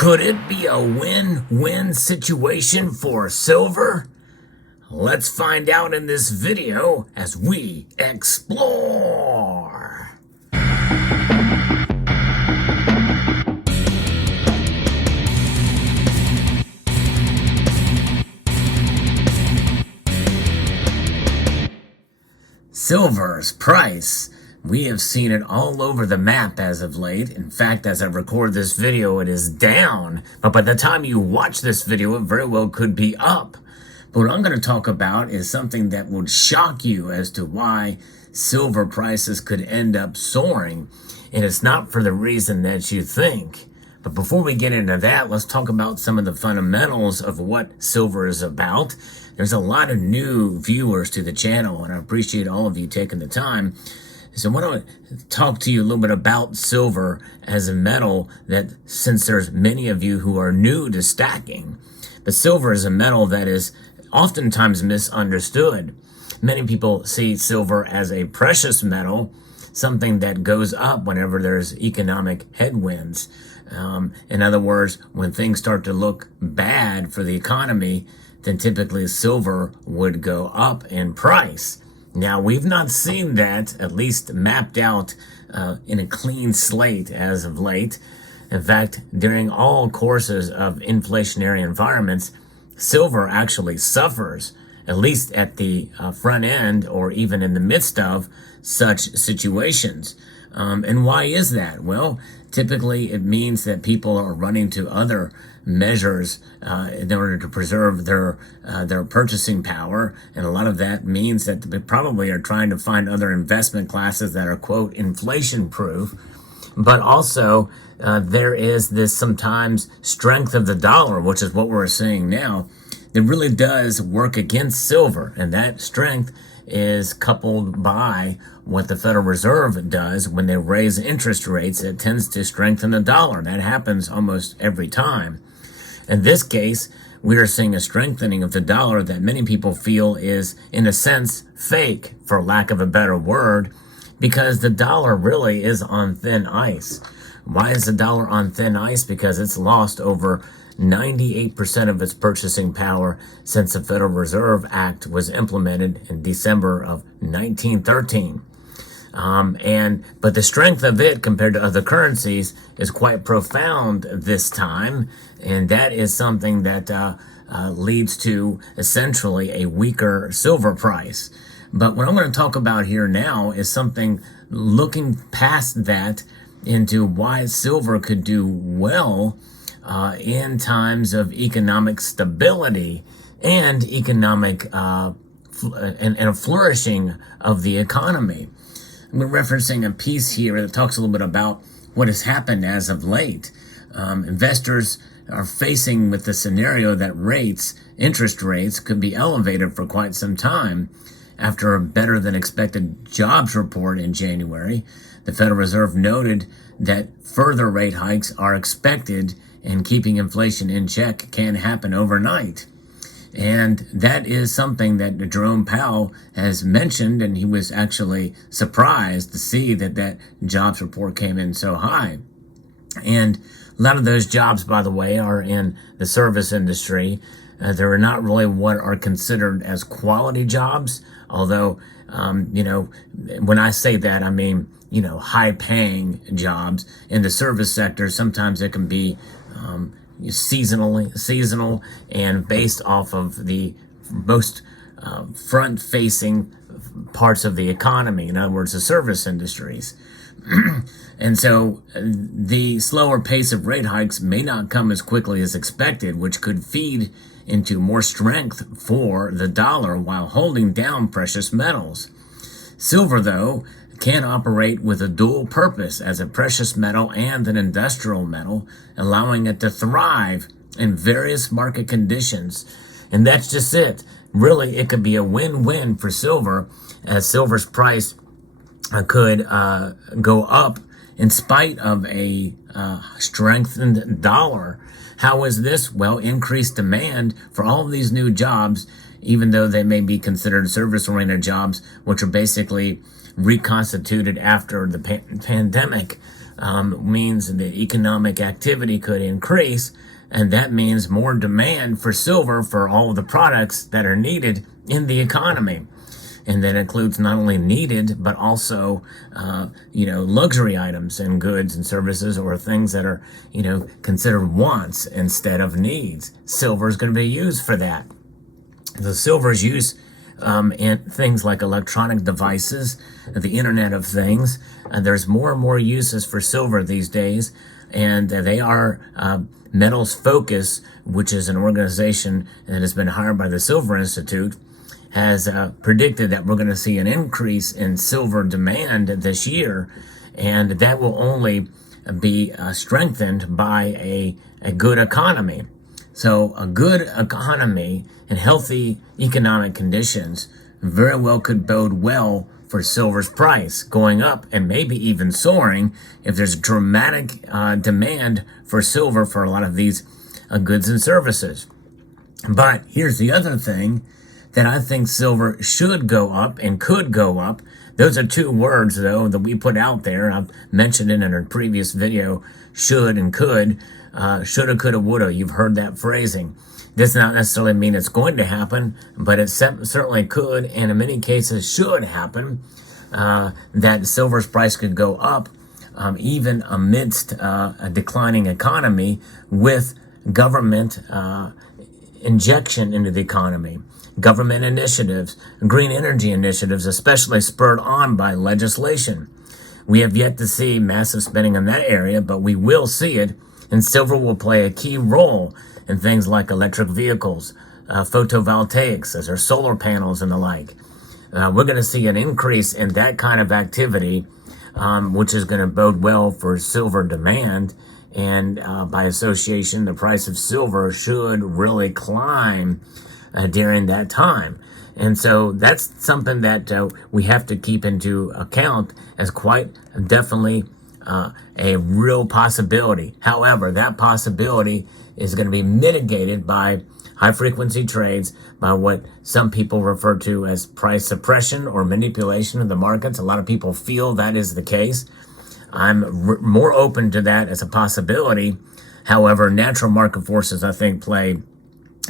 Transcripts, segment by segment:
Could it be a win-win situation for silver? Let's find out in this video as we explore. Silver's price. We have seen it all over the map as of late. In fact, as I record this video, it is down. But by the time you watch this video, it very well could be up. But what I'm going to talk about is something that would shock you as to why silver prices could end up soaring. And it's not for the reason that you think. But before we get into that, let's talk about some of the fundamentals of what silver is about. There's a lot of new viewers to the channel, and I appreciate all of you taking the time. So I want to talk to you a little bit about silver as a metal that, since there's many of you who are new to stacking, but silver is a metal that is oftentimes misunderstood. Many people see silver as a precious metal, something that goes up whenever there's economic headwinds. In other words, when things start to look bad for the economy, then typically silver would go up in price. Now, we've not seen that, at least mapped out in a clean slate as of late. In fact, during all courses of inflationary environments, silver actually suffers, at least at the front end or even in the midst of such situations. And why is that? Well, typically it means that people are running to other measures in order to preserve their purchasing power, and a lot of that means that they probably are trying to find other investment classes that are, quote, inflation proof. But also there is this sometimes strength of the dollar, which is what we're seeing now, that really does work against silver, and that strength is coupled by what the Federal Reserve does when they raise interest rates. It tends to strengthen the dollar. That happens almost every time. In this case, we are seeing a strengthening of the dollar that many people feel is, in a sense, fake, for lack of a better word, because the dollar really is on thin ice. Why is the dollar on thin ice? Because it's lost over 98% of its purchasing power since the Federal Reserve Act was implemented in December of 1913. But the strength of it compared to other currencies is quite profound this time, and that is something that leads to essentially a weaker silver price. But what I'm going to talk about here now is something looking past that into why silver could do well in times of economic stability and economic and a flourishing of the economy. I'm referencing a piece here that talks a little bit about what has happened as of late. Investors are facing with the scenario that interest rates could be elevated for quite some time. After a better than expected jobs report in January, the Federal Reserve noted that further rate hikes are expected, and keeping inflation in check can happen overnight. And that is something that Jerome Powell has mentioned, and he was actually surprised to see that jobs report came in so high. And a lot of those jobs, by the way, are in the service industry. They're not really what are considered as quality jobs, although, when I say that, I mean, high-paying jobs. In the service sector, sometimes it can be seasonal and based off of the most front-facing parts of the economy. In other words, the service industries. And so the slower pace of rate hikes may not come as quickly as expected, which could feed into more strength for the dollar while holding down precious metals. Silver, though, can operate with a dual purpose as a precious metal and an industrial metal, allowing it to thrive in various market conditions. And that's just it. Really, it could be a win-win for silver, as silver's price could go up in spite of a strengthened dollar. How is this? Well, increased demand for all of these new jobs, even though they may be considered service-oriented jobs, which are basically reconstituted after the pandemic. means that economic activity could increase, and that means more demand for silver for all of the products that are needed in the economy. And that includes not only needed, but also, luxury items and goods and services, or things that are, considered wants instead of needs. Silver is going to be used for that. The silver is used in things like electronic devices, the Internet of Things. There's more and more uses for silver these days, and they are Metals Focus, which is an organization that has been hired by the Silver Institute, has predicted that we're going to see an increase in silver demand this year, and that will only be strengthened by a good economy. So a good economy and healthy economic conditions very well could bode well for silver's price going up, and maybe even soaring if there's dramatic demand for silver for a lot of these goods and services. But here's the other thing, that I think silver should go up and could go up. Those are two words, though, that we put out there. I've mentioned it in a previous video, should and could. Shoulda, coulda, woulda. You've heard that phrasing. Does not necessarily mean it's going to happen, but it certainly could, and in many cases should happen, that silver's price could go up, even amidst a declining economy, with government injection into the economy. Government initiatives, green energy initiatives, especially spurred on by legislation. We have yet to see massive spending in that area, but we will see it, and silver will play a key role in things like electric vehicles, photovoltaics, as are solar panels and the like. We're going to see an increase in that kind of activity, which is going to bode well for silver demand, and by association, the price of silver should really climb during that time. And so that's something that we have to keep into account as quite definitely a real possibility. However, that possibility is going to be mitigated by high-frequency trades, by what some people refer to as price suppression or manipulation of the markets. A lot of people feel that is the case. I'm more open to that as a possibility. However, natural market forces, I think, play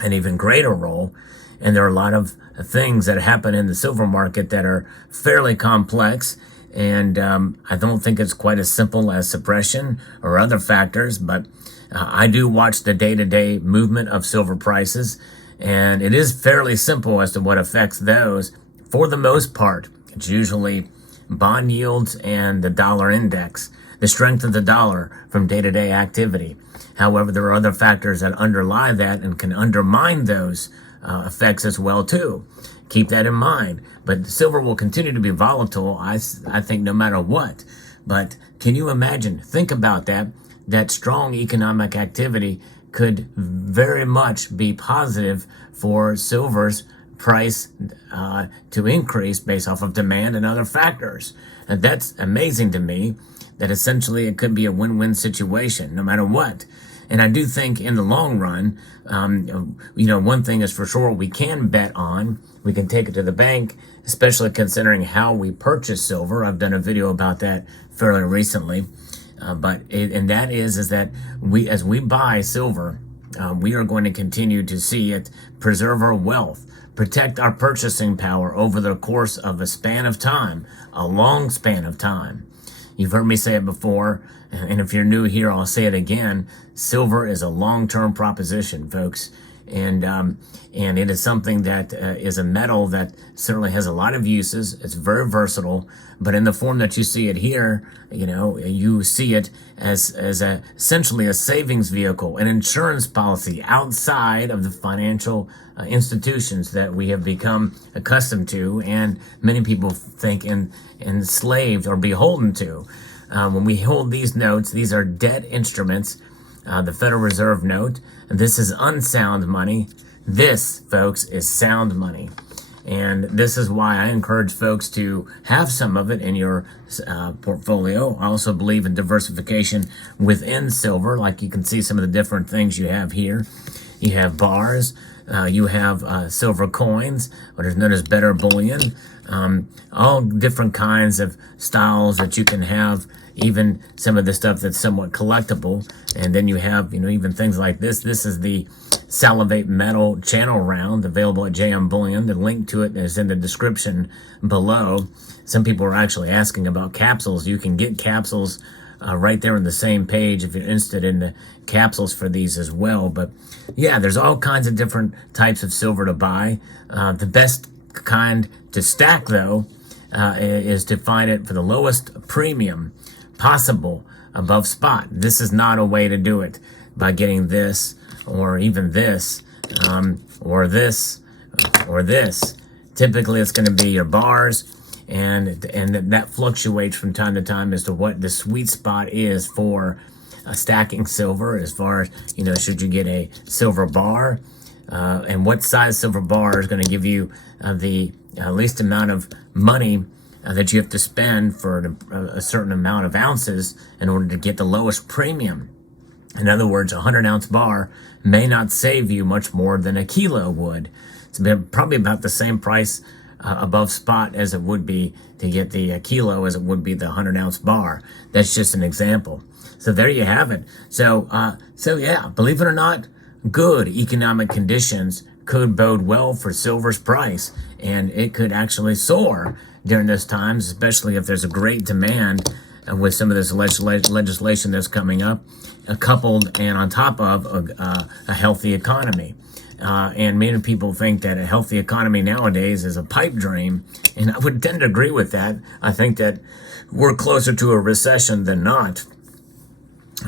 an even greater role, and there are a lot of things that happen in the silver market that are fairly complex, and I don't think it's quite as simple as suppression or other factors, but I do watch the day-to-day movement of silver prices, and it is fairly simple as to what affects those. For the most part, it's usually bond yields and the dollar index, the strength of the dollar from day-to-day activity. However, there are other factors that underlie that and can undermine those effects as well too. Keep that in mind. But silver will continue to be volatile, I think, no matter what. But can you imagine? Think about that. That strong economic activity could very much be positive for silver's price to increase based off of demand and other factors. And that's amazing to me, that essentially it could be a win-win situation no matter what. And I do think in the long run, one thing is for sure, we can bet on, we can take it to the bank, especially considering how we purchase silver. I've done a video about that fairly recently. And that is that as we buy silver, we are going to continue to see it preserve our wealth, protect our purchasing power over the course of a span of time, a long span of time. You've heard me say it before, and if you're new here, I'll say it again. Silver is a long-term proposition, folks, and it is something that is a metal that certainly has a lot of uses. It's very versatile, but in the form that you see it here, you see it as essentially a savings vehicle, an insurance policy outside of the financial institutions that we have become accustomed to, and many people think enslaved or beholden to. When we hold these notes, these are debt instruments, the Federal Reserve note. This is unsound money. This, folks, is sound money. And this is why I encourage folks to have some of it in your portfolio. I also believe in diversification within silver, like you can see some of the different things you have here. You have bars, you have silver coins, what is known as better bullion, all different kinds of styles that you can have even some of the stuff that's somewhat collectible. And then you have, even things like this. This is the Salivate Metal Channel Round, available at JM Bullion. The link to it is in the description below. Some people are actually asking about capsules. You can get capsules right there on the same page if you're interested in the capsules for these as well. But yeah, there's all kinds of different types of silver to buy. The best kind to stack, though, is to find it for the lowest premium possible above spot. This is not a way to do it by getting this or even this or this or this. Typically, it's going to be your bars. And that fluctuates from time to time as to what the sweet spot is for stacking silver, as far as, should you get a silver bar, and what size silver bar is going to give you the least amount of money that you have to spend for a certain amount of ounces in order to get the lowest premium. In other words, a 100-ounce bar may not save you much more than a kilo would. It's probably about the same price above spot as it would be to get the kilo as it would be the 100-ounce bar. That's just an example. So there you have it. So yeah, believe it or not, good economic conditions could bode well for silver's price, and it could actually soar during those times, especially if there's a great demand with some of this legislation that's coming up, coupled and on top of a healthy economy. And many people think that a healthy economy nowadays is a pipe dream, and I would tend to agree with that. I think that we're closer to a recession than not.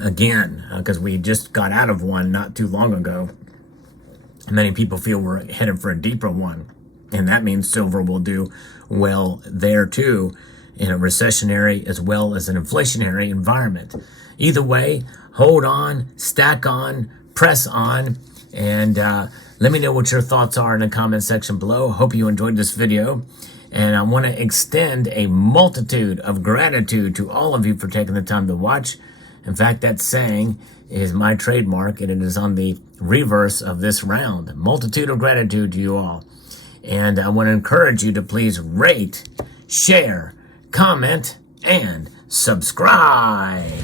Again, because we just got out of one not too long ago. Many people feel we're headed for a deeper one, and that means silver will do well there too, in a recessionary as well as an inflationary environment. Either way, hold on, stack on, press on, and let me know what your thoughts are in the comment section below. Hope you enjoyed this video. And I want to extend a multitude of gratitude to all of you for taking the time to watch. In fact, that saying is my trademark, and it is on the reverse of this round. Multitude of gratitude to you all. And I want to encourage you to please rate, share, comment, and subscribe.